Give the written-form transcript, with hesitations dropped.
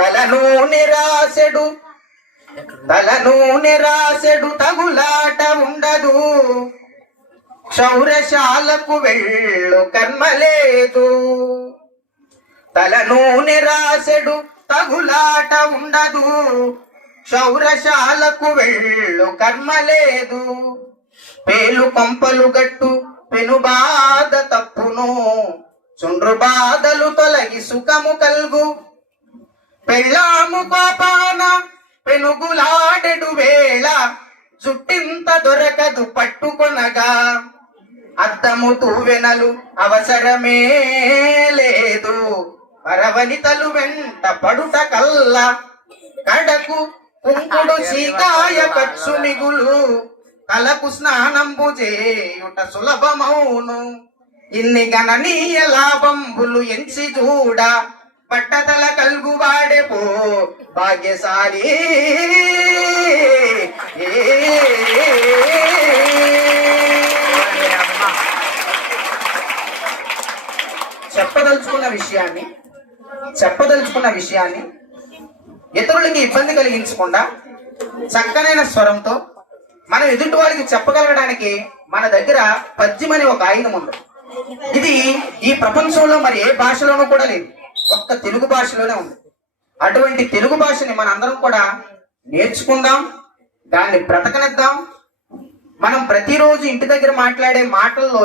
తలనూనె రాసెడు తగులాట ఉండదు, క్షౌరశాలకు వెళ్ళు కర్మ లేదు. తలనూనె రాసెడు తగులాట ఉండదు, క్షౌరశాలకు వెళ్ళు కర్మ లేదు. పేలు కొంపలు గట్టు పెను బాధ తప్పును, చుండ్రు బాధలు తొలగి సుఖము కల్గు. పెళ్ళాము పాపాన పెనుగులాడెడు వేళ, జుట్టింత దొరకదు పట్టుకొనగా. అద్దము తూవెనలు అవసరమే లేదు, పరవనితలు వెంట పడుట కల్లా. కడకు కుంకుడు సీకాయ ఖర్చు మిగులు, తలకు స్నానంబు చేయుట సులభమౌను. ఇన్ని గణనీయ లాభంబులు ఎంచి చూడ, పట్టతల కల్గువాడే పో భాగ్యశాలి. చెప్పదలుచుకున్న విషయాన్ని ఇతరులకి ఇబ్బంది కలిగించకుండా చక్కనైన స్వరంతో మనం ఎదుటి వారికి చెప్పగలగడానికి మన దగ్గర పద్యం అనే ఒక ఆయుధం ఉంది. ఇది ఈ ప్రపంచంలో మరి ఏ భాషలోనూ కూడా లేదు, ఒక్క తెలుగు భాషలోనే ఉంది. అటువంటి తెలుగు భాషని మనందరం కూడా నేర్చుకుందాం, దాన్ని బ్రతకనిద్దాం. మనం ప్రతిరోజు ఇంటి దగ్గర మాట్లాడే మాటల్లో